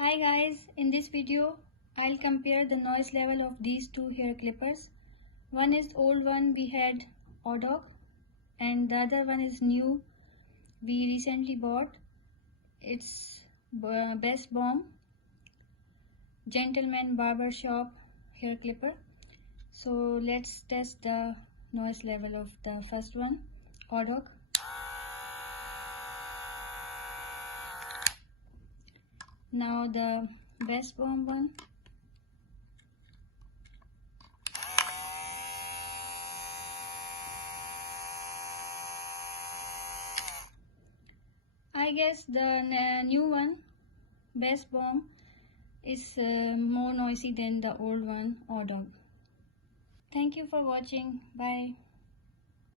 Hi guys, in this video I'll compare the noise level of these two hair clippers. One is old one we had Audoc and the other one is new we recently bought. It's BESTBOMG Gentleman Barber Shop hair clipper. So let's test the noise level of the first one, Audoc. Now the BESTBOMG one. I guess the new one, BESTBOMG, is more noisy than the old one, Audoc. Thank you for watching. Bye.